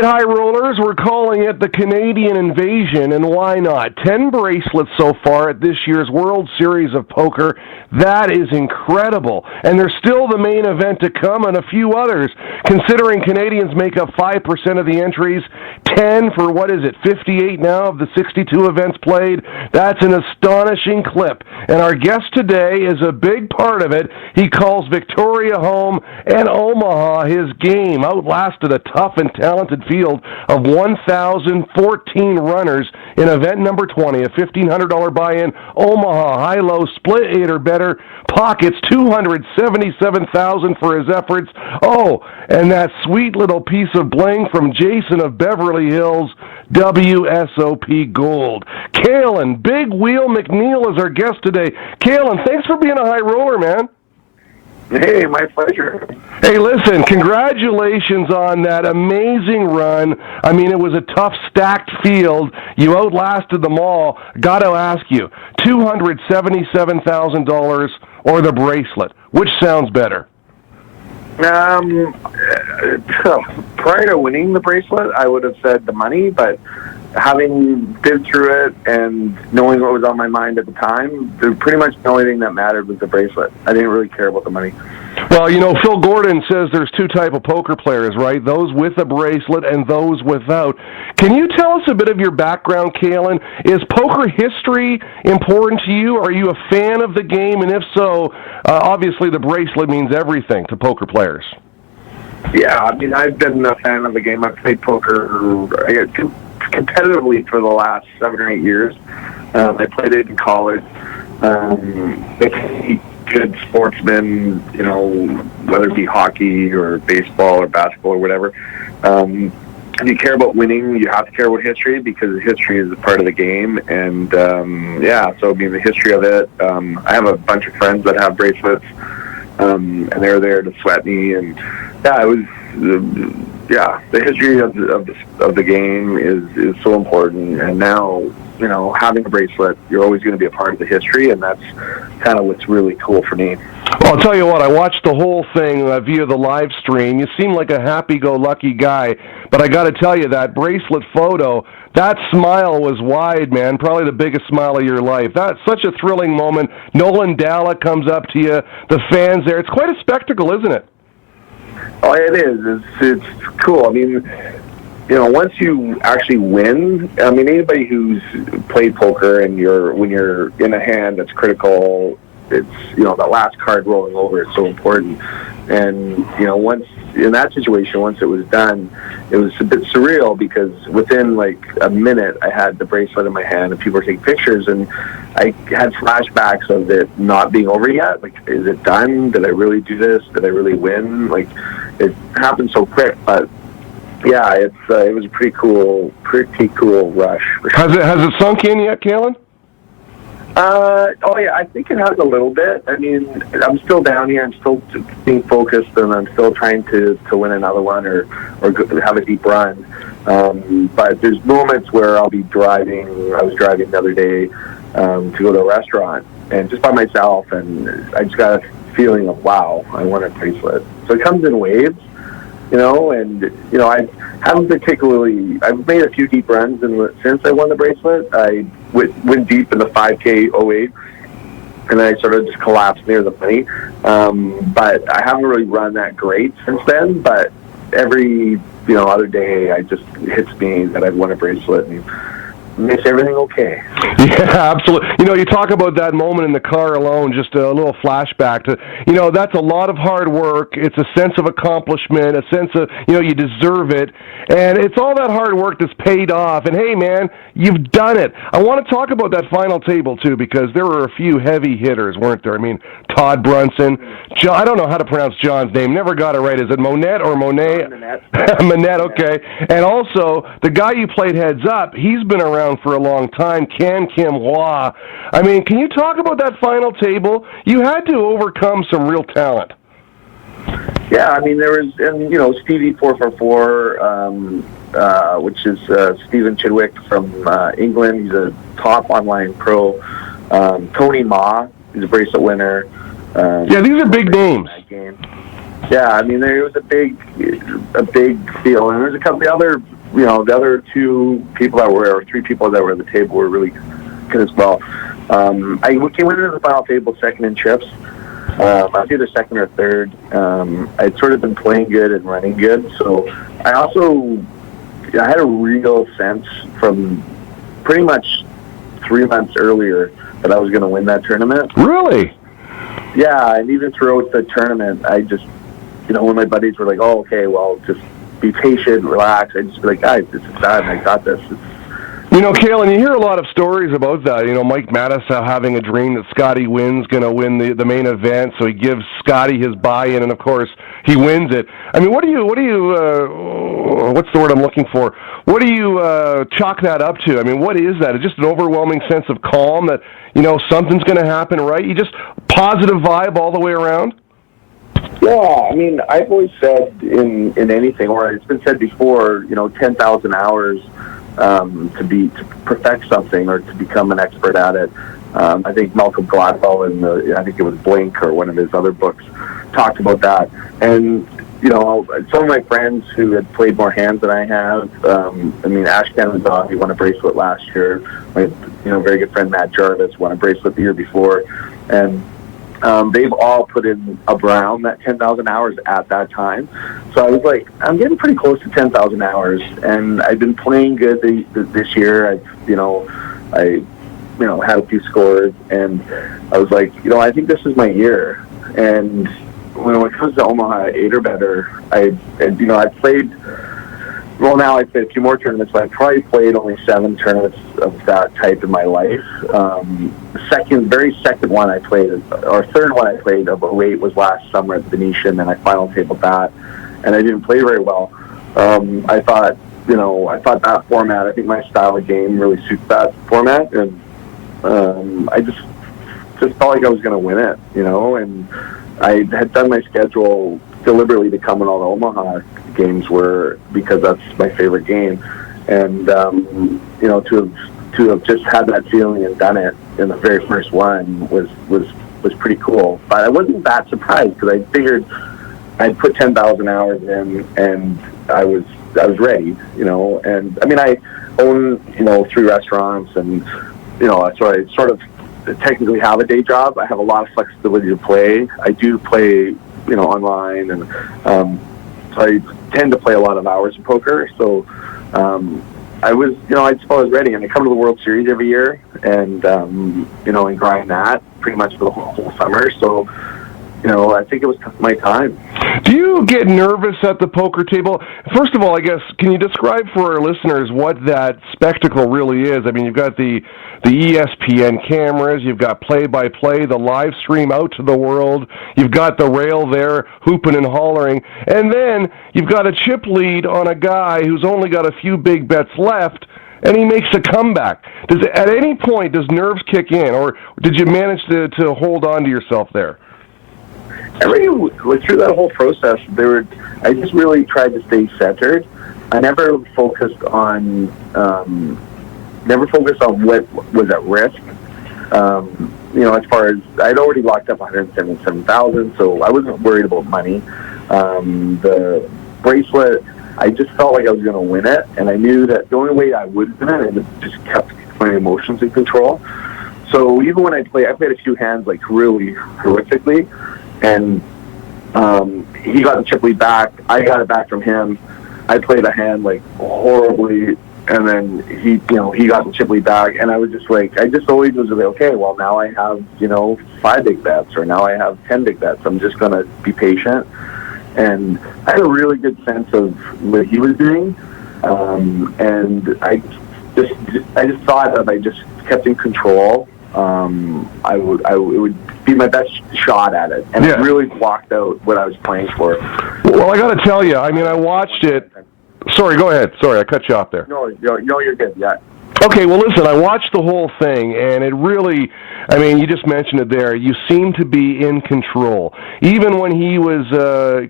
right, high rollers, we're calling it the Canadian Invasion, and why not? 10 bracelets so far at this year's World Series of Poker. That is incredible. And there's still the main event to come and a few others. Considering Canadians make up 5% of the entries, 10 for, 58 now of the 62 events played? That's an astonishing clip. And our guest today is a big part of it. He calls Victoria home and Omaha his game. Outlasted a tough and talented field of 1,014 runners in event number 20, a $1,500 buy-in. Omaha, high-low, split 8 or better, pockets $277,000 for his efforts. Oh, and that sweet little piece of bling from Jason of Beverly Hills, WSOP Gold. Calen, Big Wheel McNeil is our guest today. Calen, thanks for being a high roller, man. Hey, my pleasure. Hey, listen, congratulations on that amazing run. I mean, it was a tough, stacked field. You outlasted them all. Got to ask you, $277,000 or the bracelet? Which sounds better? Prior to winning the bracelet, I would have said the money, but having been through it and knowing what was on my mind at the time, pretty much the only thing that mattered was the bracelet. I didn't really care about the money. Well, you know, Phil Gordon says there's two type of poker players, right? Those with a bracelet and those without. Can you tell us a bit of your background, Calen? Is poker history important to you? Are you a fan of the game? And if so, obviously the bracelet means everything to poker players. Yeah, I mean, I've been a fan of the game. I've played poker competitively for the last 7 or 8 years. I played it in college. Good sportsmen, you know, whether it be hockey or baseball or basketball or whatever. If you care about winning, you have to care about history because history is a part of the game. And, so I mean, the history of it, I have a bunch of friends that have bracelets, and they're there to sweat me. And, it was... the history of the game is so important, and now, you know, having a bracelet, you're always going to be a part of the history, and that's kind of what's really cool for me. Well, I'll tell you what, I watched the whole thing via the live stream. You seem like a happy-go-lucky guy, but I got to tell you, that bracelet photo, that smile was wide, man, probably the biggest smile of your life. That's such a thrilling moment. Nolan Dalla comes up to you, the fans there. It's quite a spectacle, isn't it? Oh, it is. It's cool. I mean, you know, once you actually win, I mean, anybody who's played poker and when you're in a hand that's critical, it's, you know, the last card rolling over is so important. And, you know, once in that situation, once it was done, it was a bit surreal because within like a minute, I had the bracelet in my hand and people were taking pictures, and I had flashbacks of it not being over yet. Like, is it done? Did I really do this? Did I really win? Like, it happened so quick, but yeah, it was a pretty cool rush. Has it sunk in yet, Calen? Oh yeah, I think it has a little bit. I mean, I'm still down here. I'm still being focused, and I'm still trying to win another one or have a deep run. But there's moments where I'll be driving. I was driving the other day to go to a restaurant, and just by myself, and I just got a feeling of, wow, I won a bracelet. So it comes in waves, you know, and, you know, I haven't particularly, I've made a few deep runs, and since I won the bracelet, I went deep in the 5K 08, and I sort of just collapsed near the money. But I haven't really run that great since then, but every, you know, other day, it just hits me that I've won a bracelet, and makes everything okay. Yeah, absolutely. You know, you talk about that moment in the car alone, just a little flashback to, you know, that's a lot of hard work. It's a sense of accomplishment, a sense of, you know, you deserve it. And it's all that hard work that's paid off. And, hey, man, you've done it. I want to talk about that final table, too, because there were a few heavy hitters, weren't there? I mean, Todd Brunson. John, I don't know how to pronounce John's name. Never got it right. Is it Monette or Monet? Monette, okay. And also, the guy you played heads up, he's been around for a long time, Kim Hua. I mean, can you talk about that final table? You had to overcome some real talent. Yeah, I mean, there was, and, you know, Stevie 444, which is Stephen Chidwick from England. He's a top online pro. Tony Ma, he's a bracelet winner. Yeah, these are big names. Yeah, I mean, there was a big deal, and there's a couple of other, the other two people that were, or three people that were at the table were really good as well. I came into the final table second in chips. I was either second or third. I'd sort of been playing good and running good, so I had a real sense from pretty much 3 months earlier that I was going to win that tournament. Really? Yeah, and even throughout the tournament, I just, when my buddies were like, "Oh, okay, well, just be patient, relax," I'd just be like, "Guys, this is done. I got this." Calen, you hear a lot of stories about that. Mike Mattis having a dream that Scotty Wynn's going to win the main event, so he gives Scotty his buy-in, and of course he wins it. I mean, what's the word I'm looking for? What do you chalk that up to? I mean, what is that? It's just an overwhelming sense of calm that something's going to happen, right? You just positive vibe all the way around. Yeah, I mean, I've always said in anything, or it's been said before, 10,000 hours. To perfect something or to become an expert at it. I think Malcolm Gladwell I think it was Blink or one of his other books talked about that. And, some of my friends who had played more hands than I have, Ash Cannon, he won a bracelet last year. My, very good friend Matt Jarvis won a bracelet the year before. And they've all put in around that 10,000 hours at that time. So I was like, I'm getting pretty close to 10,000 hours, and I've been playing good this year. I had a few scores, and I was like, I think this is my year. And when it comes to Omaha 8 or better, I played. Well, now I've played a few more tournaments, but I've probably played only 7 tournaments of that type in my life. Very second one I played, or third one I played of 08 was last summer at the Venetian, and I final tabled that, and I didn't play very well. I thought that format, I think my style of game really suits that format, and I just felt like I was going to win it, and I had done my schedule deliberately to come in all the Omaha games because that's my favorite game, and to have just had that feeling and done it in the very first one was pretty cool. But I wasn't that surprised because I figured I'd put 10,000 hours in and I was ready, And I mean, I own 3 restaurants, and so I sort of technically have a day job. I have a lot of flexibility to play. I do play online, and so I tend to play a lot of hours of poker. So I was, I suppose ready, and I come to the World Series every year, and and grind that pretty much for the whole summer. So I think it was my time. Do you get nervous at the poker table? First of all, I guess, can you describe for our listeners what that spectacle really is? I mean, you've got the ESPN cameras, you've got play-by-play, the live stream out to the world, you've got the rail there hooping and hollering, and then you've got a chip lead on a guy who's only got a few big bets left, and he makes a comeback. At any point, does nerves kick in, or did you manage to hold on to yourself there? Through that whole process, I just really tried to stay centered. I never focused on what was at risk. As far as I'd already locked up 177,000, so I wasn't worried about money. The bracelet, I just felt like I was going to win it, and I knew that the only way I would win it, I just kept my emotions in control. So even when I played a few hands like really horrifically, and he got the chip lead back. I got it back from him. I played a hand like horribly, and then he got the chip lead back, and I was just like, I just always was like, okay, well now I have 5 big bets, or now I have 10 big bets. I'm just gonna be patient, and I had a really good sense of what he was doing, and I just thought that if I just kept in control, it would be my best shot at it, and it really blocked out what I was playing for. Well, I got to tell you, I mean, I watched it. Sorry, go ahead. Sorry, I cut you off there. No, you're good. Yeah. Okay, well, listen, I watched the whole thing, and it really, I mean, you just mentioned it there. You seem to be in control. Even when he was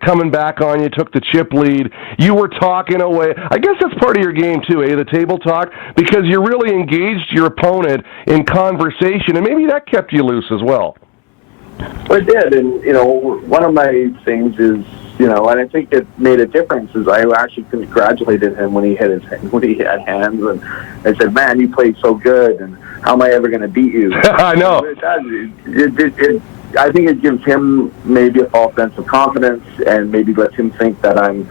coming back on you, took the chip lead, you were talking away. I guess that's part of your game, too, the table talk, because you really engaged your opponent in conversation, and maybe that kept you loose as well. Well, it did, and, one of my things is, and I think it made a difference. Is I actually congratulated him when he had hands, and I said, "Man, you played so good, and how am I ever going to beat you?" I know. I think it gives him maybe a false sense of confidence, and maybe lets him think that I'm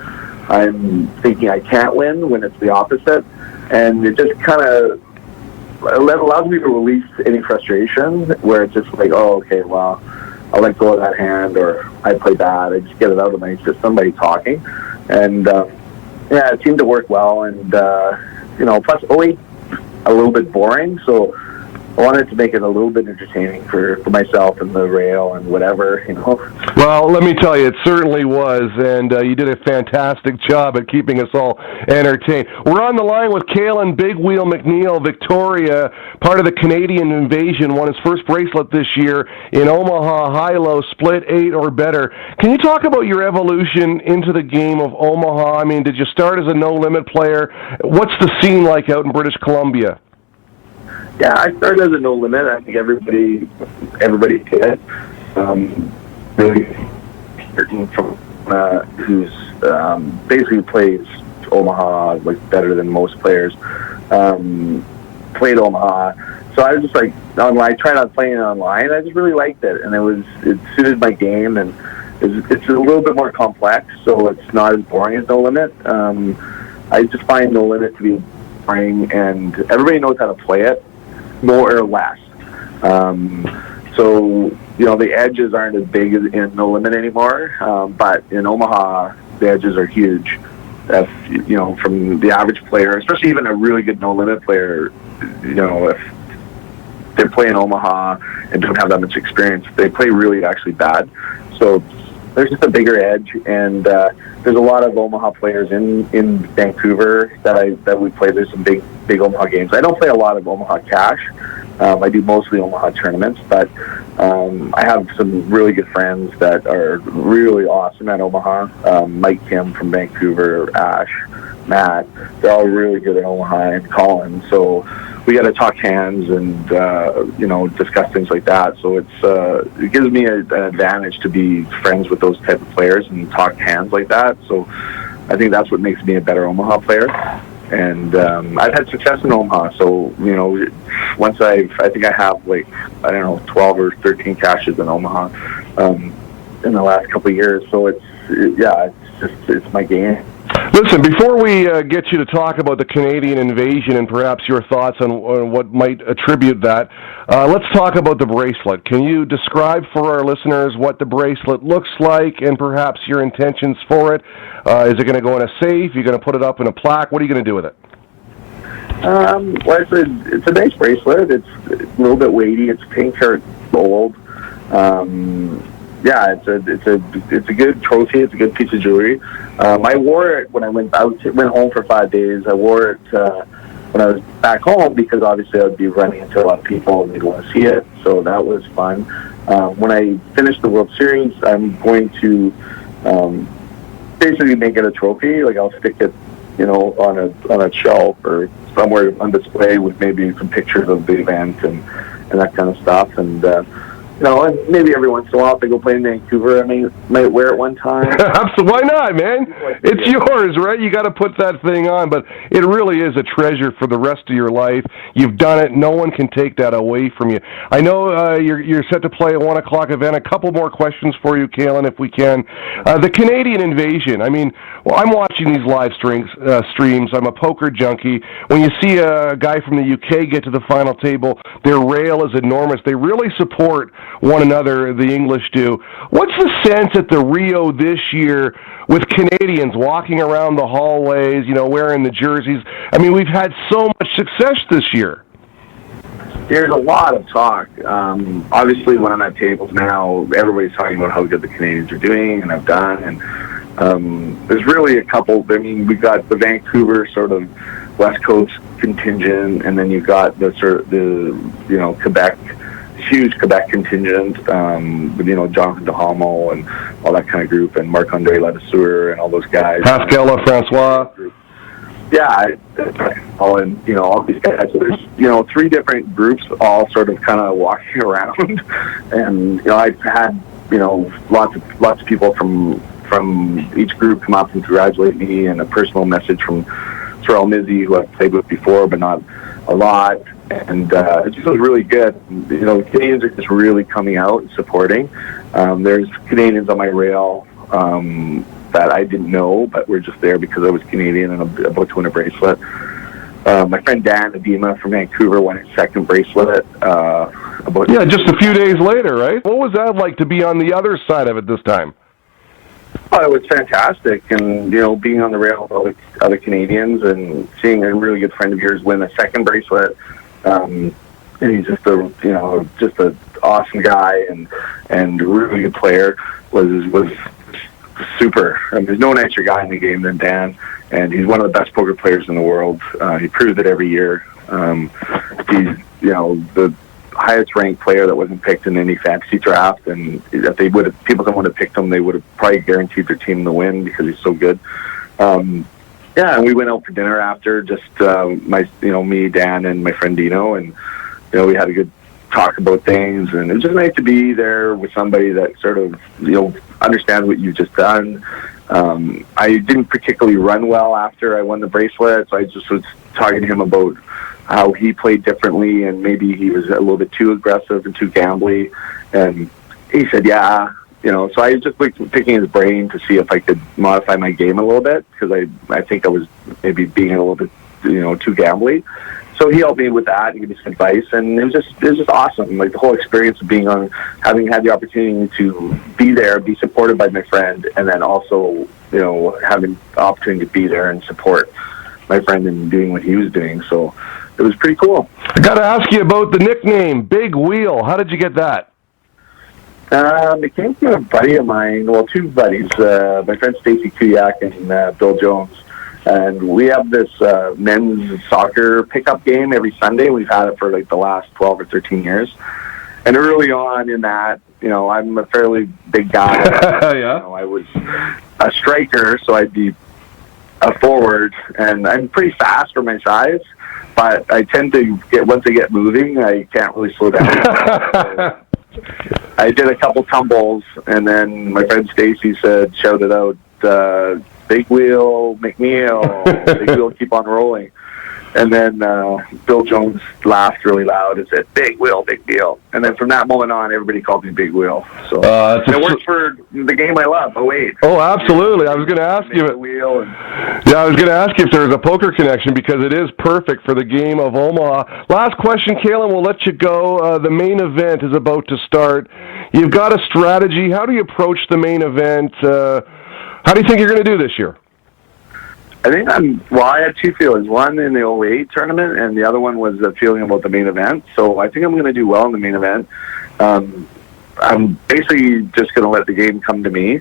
thinking I can't win when it's the opposite, and it just kind of allows me to release any frustration where it's just like, oh, okay, well, I'll let go of that hand, or I play bad. I just get it out of my system by talking. And, it seemed to work well. And, plus only a little bit boring. So I wanted to make it a little bit entertaining for myself and the rail and whatever, Well, let me tell you, it certainly was, and you did a fantastic job at keeping us all entertained. We're on the line with Calen Big Wheel McNeil, Victoria, part of the Canadian invasion, won his first bracelet this year in Omaha, high-low, split 8 or better. Can you talk about your evolution into the game of Omaha? I mean, did you start as a no-limit player? What's the scene like out in British Columbia? Yeah, I started as a no limit. I think everybody did. Really, from who's basically plays Omaha like better than most players. Played Omaha, so I was just like, when I tried out playing online, I just really liked it, and it suited my game, and it's a little bit more complex, so it's not as boring as no limit. I just find no limit to be boring, and everybody knows how to play it, more or less. So, the edges aren't as big as in no limit anymore. But in Omaha, the edges are huge. If, from the average player, especially even a really good no limit player, if they're playing Omaha and don't have that much experience, they play really actually bad. So there's just a bigger edge, and there's a lot of Omaha players in Vancouver that we play. There's some big Omaha games. I don't play a lot of Omaha cash. I do mostly Omaha tournaments, but I have some really good friends that are really awesome at Omaha. Mike Kim from Vancouver, Ash, Matt, they're all really good at Omaha, and Calen. So we got to talk hands and discuss things like that. So it gives me an advantage to be friends with those type of players and talk hands like that. So I think that's what makes me a better Omaha player. And I've had success in Omaha. So once I think I have 12 or 13 cashes in Omaha in the last couple of years. So it's my game. Listen, before we get you to talk about the Canadian invasion and perhaps your thoughts on what might attribute that, let's talk about the bracelet. Can you describe for our listeners what the bracelet looks like and perhaps your intentions for it? Is it going to go in a safe? Are you going to put it up in a plaque? What are you going to do with it? Well, it's a nice bracelet. It's a little bit weighty. It's 10-karat gold. It's a good trophy. It's a good piece of jewelry. I wore it when I went home for 5 days. I wore it when I was back home because obviously I would be running into a lot of people and they'd want to see it. So that was fun. When I finish the World Series, I'm going to basically make it a trophy. Like I'll stick it, on a shelf or somewhere on display with maybe some pictures of the event and that kind of stuff. And and maybe every once in a while, if I go play in Vancouver, I might wear it one time. Absolutely. Why not, man? It's yours, right? You got to put that thing on, but it really is a treasure for the rest of your life. You've done it. No one can take that away from you. I know you're set to play a 1 o'clock event. A couple more questions for you, Calen, if we can. The Canadian invasion. I mean, I'm watching these live streams. I'm a poker junkie. When you see a guy from the UK get to the final table, their rail is enormous. They really support one another, the English do. What's the sense at the Rio this year with Canadians walking around the hallways, wearing the jerseys? I mean, we've had so much success this year. There's a lot of talk. Obviously, when I'm at tables now, everybody's talking about how good the Canadians are doing and have done. And there's really a couple. I mean, we've got the Vancouver sort of West Coast contingent, and then you've got the Quebec, huge Quebec contingent with Jonathan Duhamel and all that kind of group, and Marc-André Ladouceur and all those guys. Pascal Lafrancois. Yeah, all these guys. So there's 3 different groups all sort of kind of walking around, and I've had lots of people from from each group come up and congratulate me, and a personal message from Terrell Mizzy, who I've played with before, but not a lot. And it just was really good. You know, Canadians are just really coming out and supporting. There's Canadians on my rail that I didn't know, but were just there because I was Canadian and I'm about to win a bracelet. My friend Dan Adema from Vancouver won his second bracelet. Just a few days later, right? What was that like to be on the other side of it this time? Oh, it was fantastic, and you know, being on the rail with all the other Canadians and seeing a really good friend of yours win a second bracelet. And he's just a awesome guy and a really good player. Was super. I mean, there's no nicer guy in the game than Dan, and he's one of the best poker players in the world. He proves it every year. He's the highest ranked player that wasn't picked in any fantasy draft, and if people don't want to pick him, they would have probably guaranteed their team the win because he's so good. And we went out for dinner after, just me, Dan, and my friend Dino, and we had a good talk about things, and it was just nice to be there with somebody that sort of understands what you've just done. I didn't particularly run well after I won the bracelet, so I just was talking to him about how he played differently, and maybe he was a little bit too aggressive and too gambly. And he said, yeah. So I was just picking his brain to see if I could modify my game a little bit, because I think I was maybe being a little bit, too gambly. So he helped me with that and gave me some advice, and it was just awesome. Like the whole experience of having had the opportunity to be there, be supported by my friend, and then also, having the opportunity to be there and support my friend in doing what he was doing. So it was pretty cool. I got to ask you about the nickname, Big Wheel. How did you get that? It came from a buddy of mine, well, two buddies, my friend Stacy Kuyak and Bill Jones. And we have this men's soccer pickup game every Sunday. We've had it for like the last 12 or 13 years. And early on in that, I'm a fairly big guy. Yeah. I was a striker, so I'd be a forward. And I'm pretty fast for my size, but I tend to once I get moving, I can't really slow down. I did a couple tumbles, and then my friend Stacy shouted out, Big Wheel, McNeil, Big Wheel, keep on rolling. And then Bill Jones laughed really loud and said, Big Wheel, big deal. And then from that moment on, everybody called me Big Wheel. So it works for the game I love. Oh, wait. Oh, absolutely. I was going to ask you. I was going to ask you if there was a poker connection, because it is perfect for the game of Omaha. Last question, Calen, we'll let you go. The main event is about to start. You've got a strategy. How do you approach the main event? How do you think you're going to do this year? I think I had two feelings. One in the 08 tournament, and the other one was a feeling about the main event. So I think I'm going to do well in the main event. I'm basically just going to let the game come to me.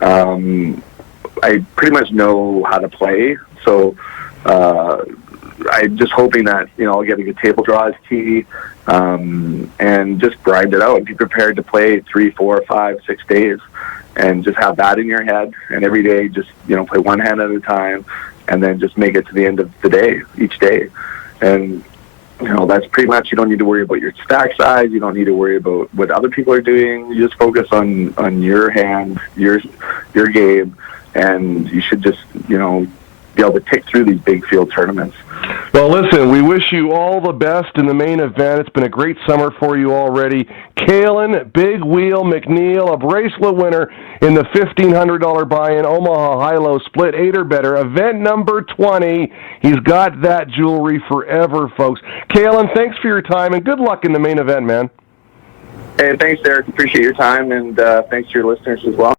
I pretty much know how to play, so I'm just hoping that I'll get a good table draw as key, and just grind it out and be prepared to play 3, 4, 5, 6 days. And just have that in your head, and every day just play one hand at a time, and then just make it to the end of the day each day. And that's pretty much, you don't need to worry about your stack size, you don't need to worry about what other people are doing. You just focus on your hand, your game, and you should just be able to tick through these big field tournaments. Well, listen, we wish you all the best in the main event. It's been a great summer for you already. Calen, Big Wheel, McNeil, a bracelet winner in the $1,500 buy-in Omaha High-Low Split 8 or better, event number 20. He's got that jewelry forever, folks. Calen, thanks for your time, and good luck in the main event, man. Hey, thanks, Derek. Appreciate your time, and thanks to your listeners as well.